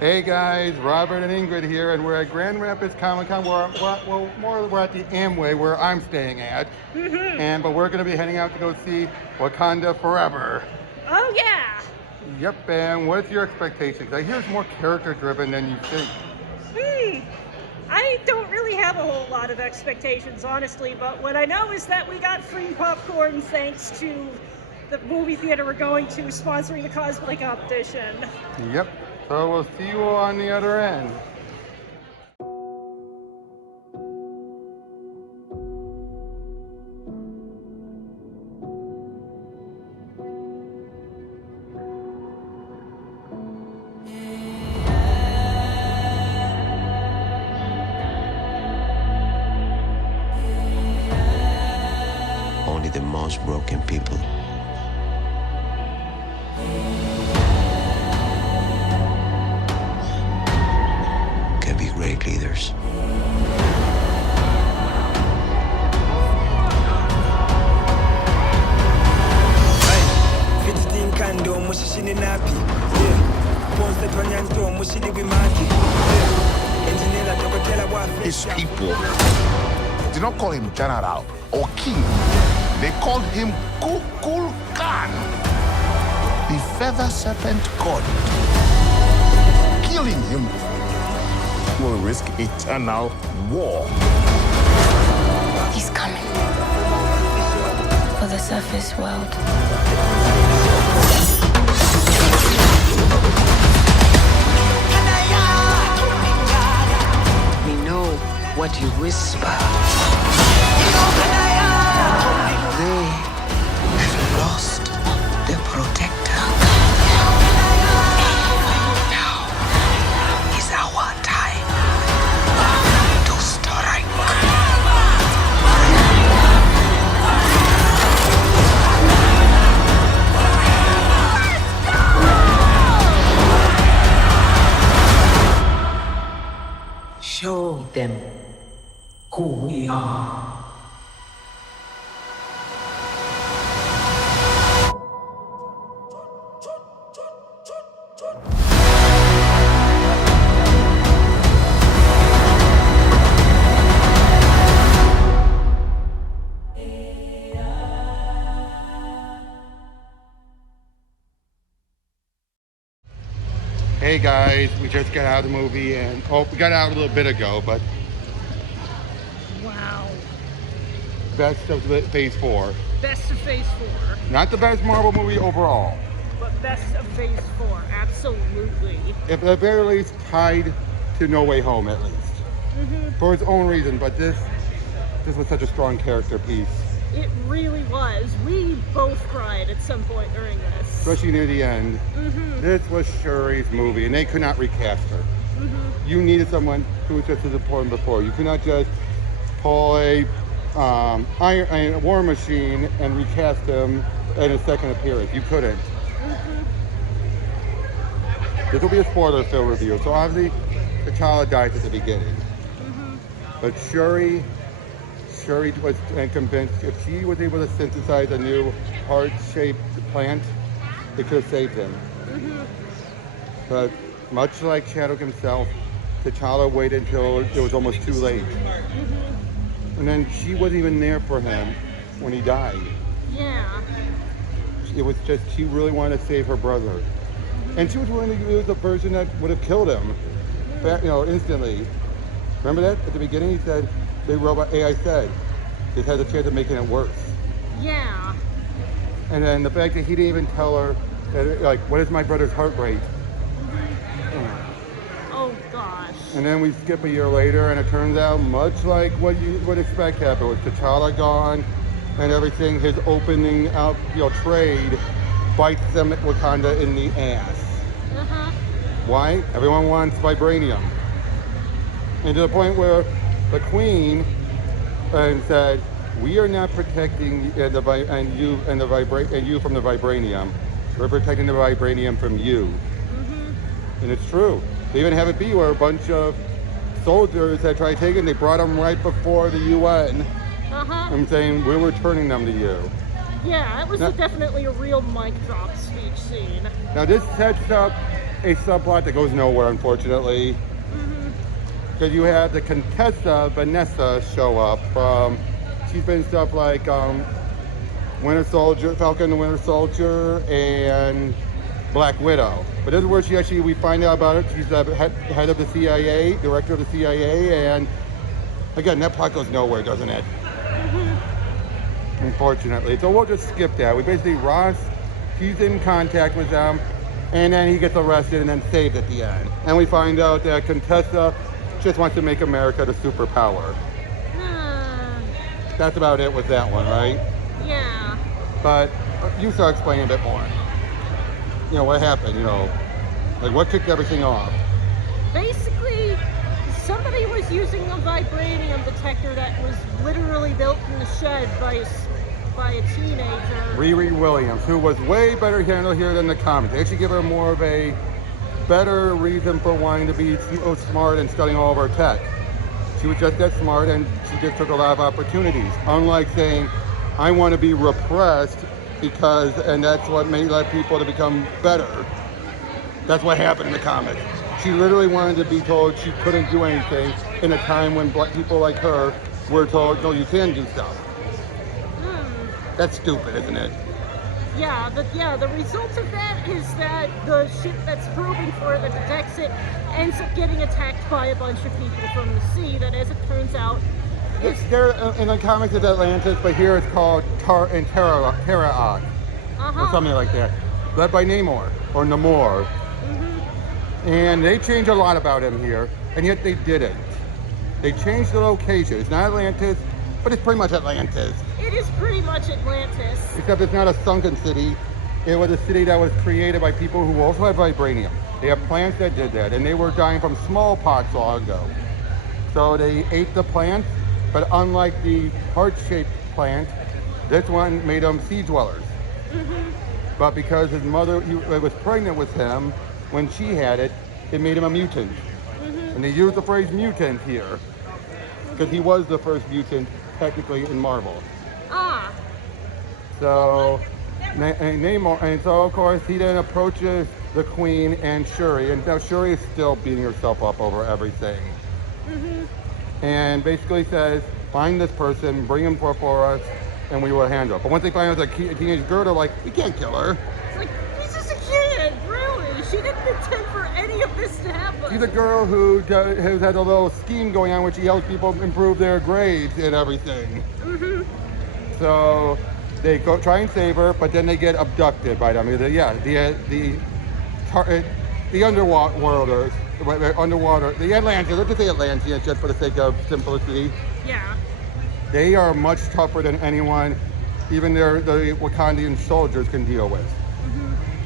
Hey guys, Robert and Ingrid here, and we're at Grand Rapids Comic-Con. We're at the Amway where I'm staying at, but we're going to be heading out to go see Wakanda Forever. Oh yeah. Yep, and what's your expectations? I hear it's more character-driven than you think. I don't really have a whole lot of expectations, honestly, but what I know is that we got free popcorn thanks to the movie theater we're going to sponsoring the cosplay competition. Yep, so we'll see you on the other end. Only the most broken people can be great leaders. His people did not call him general or king. They called him Kukulkan, the feather serpent god. Killing him will risk eternal war. He's coming for the surface world. We know what you whisper. They have lost their protector. Now is our time to strike. Show them who we are. Hey guys, we just got out of the movie and, we got out a little bit ago, but Wow. best of Phase 4. Best of Phase 4. Not the best Marvel movie overall. But best of Phase 4, absolutely. If at the very least tied to No Way Home at least. For its own reason, but this was such a strong character piece. It really was. We both cried at some point during this. Especially near the end. This was Shuri's movie, and they could not recast her. You needed someone who was just as important before. You could not just pull a War Machine and recast him in his second appearance. You couldn't. This will be a spoiler-filled review, so obviously T'Challa dies at the beginning. But Shuri was convinced if she was able to synthesize a new heart-shaped plant, it could have saved him. But much like Chadwick himself, T'Challa waited until it was almost too late. And then she wasn't even there for him when he died. Yeah. It was just, she really wanted to save her brother. And she was willing to use the person that would have killed him, instantly. Remember that? At the beginning, he said, the robot AI said, this has a chance of making it worse. Yeah. And then the fact that he didn't even tell her, that, like, what is my brother's heart rate? Oh gosh. And then we skip a year later, and it turns out much like what you would expect happened, with T'Challa gone and everything, his opening out, trade bites them at Wakanda in the ass. Why? Everyone wants vibranium. And to the point where the Queen said, "We are not protecting you from the vibranium. We're protecting the vibranium from you." And it's true. They even have it be where a bunch of soldiers that tried taking, they brought them right before the UN. I'm saying, we're returning them to you. Yeah, it was definitely a real mic drop speech scene. Now this sets up a subplot that goes nowhere, unfortunately. Because you have the Contessa Vanessa show up from, she's been in stuff like Winter Soldier, Falcon and Winter Soldier, and Black Widow. But this is where we find out about it. She's the head of the CIA, director of the CIA, and again, that plot goes nowhere, doesn't it? Unfortunately. So we'll just skip that. We basically, Ross, he's in contact with them, and then he gets arrested and then saved at the end. And we find out that Contessa just wants to make America the superpower. That's about it with that one, right? Yeah. But you start explaining a bit more. You know, what happened, you know, like what kicked everything off? Basically, somebody was using a vibranium detector that was literally built in the shed by a teenager. Riri Williams, who was way better handled here than the comics. They actually give her more of a better reason for wanting to be so smart and studying all of our tech. She was just that smart, and she just took a lot of opportunities. Unlike saying, I want to be repressed because, and that's what made a lot of people to become better. That's what happened in the comics. She literally wanted to be told she couldn't do anything in a time when black people like her were told, no, you can do stuff. That's stupid, isn't it? Yeah, the result of that is that the ship that's probing for it, that detects it, ends up getting attacked by a bunch of people from the sea that, as it turns out, is... There, in the comics it's Atlantis, but here it's called Terra-Og, or something like that. Led by Namor, or Namor. And they change a lot about him here, and yet they didn't. They changed the location. It's not Atlantis, but it's pretty much Atlantis. It is pretty much Atlantis. Except it's not a sunken city. It was a city that was created by people who also had vibranium. They have plants that did that, and they were dying from smallpox long ago. So they ate the plant, but unlike the heart-shaped plant, this one made them sea dwellers. But because his mother was pregnant with him, when she had it, it made him a mutant. And they use the phrase mutant here, because he was the first mutant, technically, in Marvel. So, Namor, and so of course, he then approaches the Queen and Shuri, and now Shuri is still beating herself up over everything. And basically says, find this person, bring him for us, and we will handle it. But once they find out it's a teenage girl, they're like, we can't kill her. It's like, he's just a kid, really. She didn't intend for any of this to happen. She's a girl who has had a little scheme going on, which she helps people improve their grades and everything. So they go try and save her, but then they get abducted by them. The underwater, the Atlanteans, let's just say Atlanteans just for the sake of simplicity. Yeah. They are much tougher than anyone, even the Wakandan soldiers can deal with.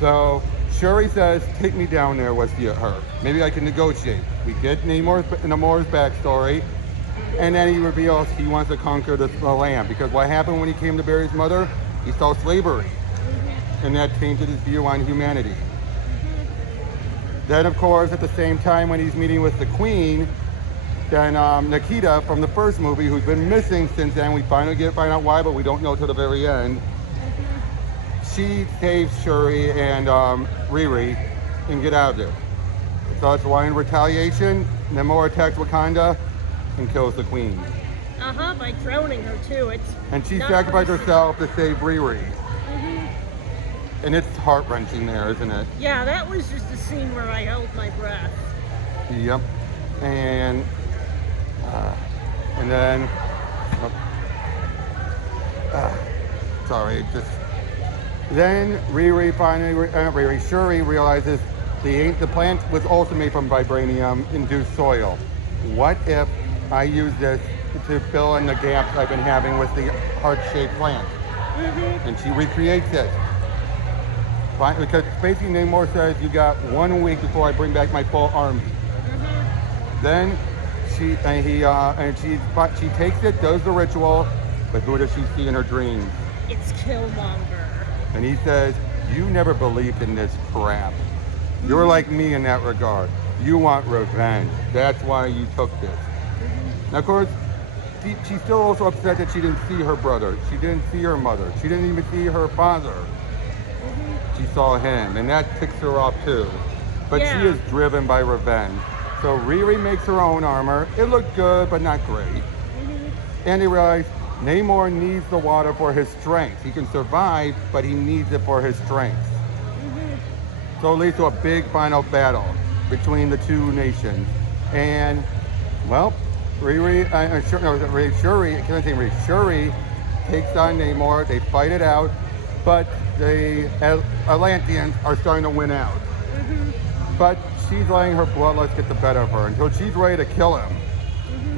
So Shuri says, take me down there with her. Maybe I can negotiate. We get Namor's backstory, and then he reveals he wants to conquer the land, because what happened when he came to bury his mother? He saw slavery, and that tainted his view on humanity. Then, of course, at the same time when he's meeting with the Queen, then Nakia from the first movie, who's been missing since then, we finally find out why, but we don't know till the very end. She saves Shuri and Riri and get out of there. So that's why in retaliation, Namor attacks Wakanda and kills the Queen. By drowning her too. And she sacrificed herself to save Riri. And it's heart-wrenching there, isn't it? Yeah, that was just a scene where I held my breath. Yep. And then, then Riri finally, Shuri realizes the plant was also made from vibranium-induced soil. What if I use this to fill in the gaps I've been having with the heart-shaped plant? And she recreates it. Because basically Namor says, you got 1 week before I bring back my full army. Then she takes it, does the ritual, but who does she see in her dreams? It's Killmonger. And he says, you never believed in this crap. You're like me in that regard. You want revenge. That's why you took this. Now, of course, she's still also upset that she didn't see her brother. She didn't see her mother. She didn't even see her father. She saw him, and that ticks her off too. But she is driven by revenge. So Riri makes her own armor. It looked good, but not great. And they realize Namor needs the water for his strength. He can survive, but he needs it for his strength. So it leads to a big final battle between the two nations. And, well, Shuri takes on Namor. They fight it out, but the Atlanteans are starting to win out. But she's letting her bloodlust get the better of her until she's ready to kill him.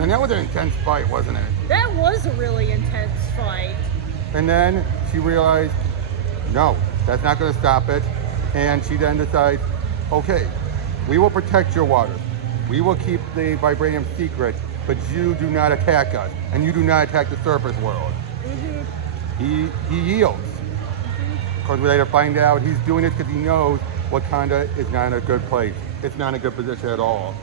And that was an intense fight, wasn't it? That was a really intense fight. And then she realized, no, that's not going to stop it. And she then decides, okay, we will protect your waters. We will keep the vibranium secret, but you do not attack us, and you do not attack the surface world. He yields. Of course, we later find out he's doing it because he knows Wakanda is not in a good place. It's not in a good position at all.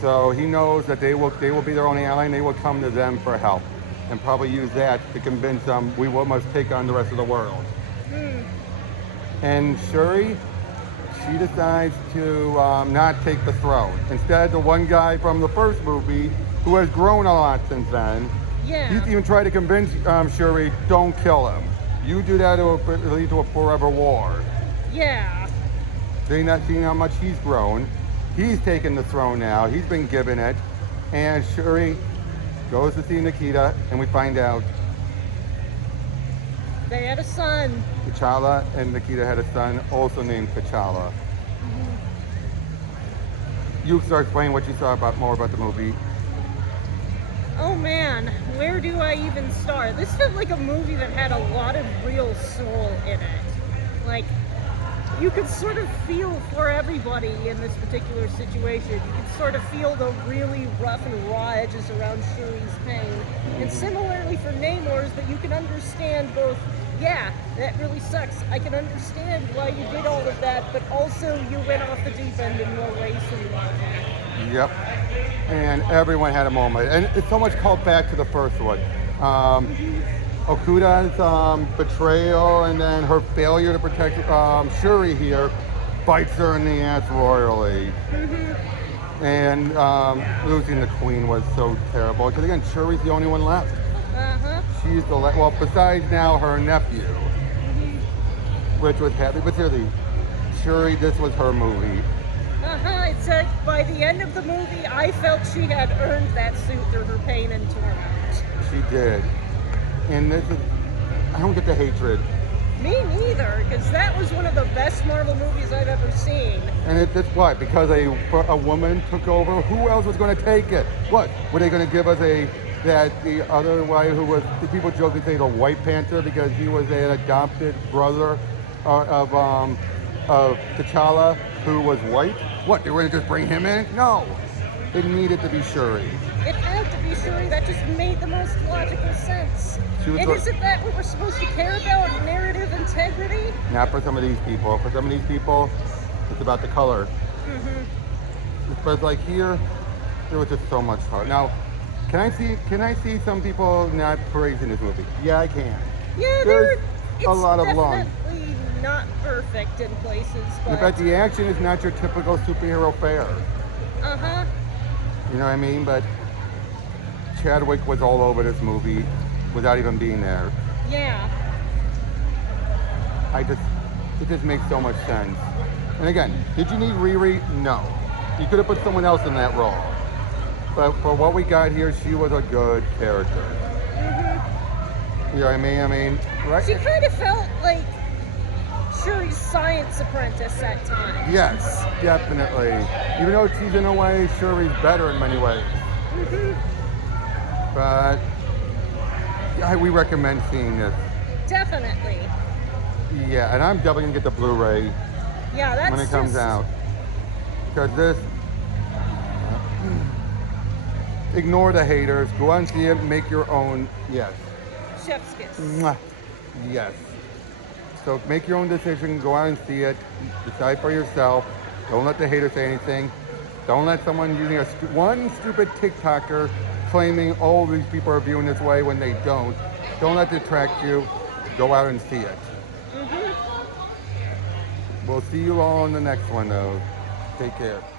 So he knows that they will be their own ally, and they will come to them for help, and probably use that to convince them we must take on the rest of the world. And Shuri, she decides to not take the throne. Instead, the one guy from the first movie, who has grown a lot since then, he's even tried to convince Shuri, don't kill him. You do that, it will lead to a forever war. Yeah. They're not seeing how much he's grown. He's taken the throne now. He's been given it. And Shuri goes to see Nakia, and we find out they had a son. T'Challa and Nakia had a son, also named T'Challa. You start explaining what you saw more about the movie. Oh man, where do I even start? This felt like a movie that had a lot of real soul in it. Like, you could sort of feel for everybody in this particular situation. You could sort of feel the really rough and raw edges around Shuri's pain. And similarly for Namor's, but you can understand both, yeah, that really sucks. I can understand why you did all of that, but also you went off the deep end in more ways than one. Yep. And everyone had a moment. And it's so much called back to the first one. Okuda's betrayal and then her failure to protect Shuri here bites her in the ass royally. And losing the queen was so terrible. Because again, Shuri's the only one left. She's the well, besides now her nephew, which was happy. But seriously, Shuri, this was her movie. It's like by the end of the movie, I felt she had earned that suit through her pain and torment. She did. And this is, I don't get the hatred. Me neither, because that was one of the best Marvel movies I've ever seen. And it's what? Because a woman took over? Who else was going to take it? What? Were they going to give us the other wife who was, the people jokingly say the White Panther because he was an adopted brother of T'Challa who was white? What, they were going to just bring him in? No. It needed to be Shuri. It had to be Shuri. That just made the most logical sense. And isn't that what we're supposed to care about? Narrative integrity? Not for some of these people. For some of these people, it's about the color. But like here, there was just so much heart. Now, can I see some people not praising this movie? Yeah, I can. Yeah, there's it's a lot of lung. definitely not perfect in places. But... In fact, the action is not your typical superhero fare. You know what I mean? But Chadwick was all over this movie without even being there. Yeah. It just makes so much sense. And again, did you need Riri? No. You could have put someone else in that role. But for what we got here, she was a good character. You know what I mean? Right? She kind of felt like Shuri's science apprentice at times. Yes, definitely. Even though she's in a way, Shuri's better in many ways. But yeah, we recommend seeing this. Definitely. Yeah, and I'm definitely gonna get the Blu-ray when it comes out. Because this, ignore the haters, go out and see it, make your own, yes. Chef's kiss. Mwah. Yes. So make your own decision, go out and see it, decide for yourself. Don't let the haters say anything. Don't let someone using one stupid TikToker claiming, oh, these people are viewing this way when they don't. Don't let it detract you. Go out and see it. We'll see you all in the next one, though. Take care.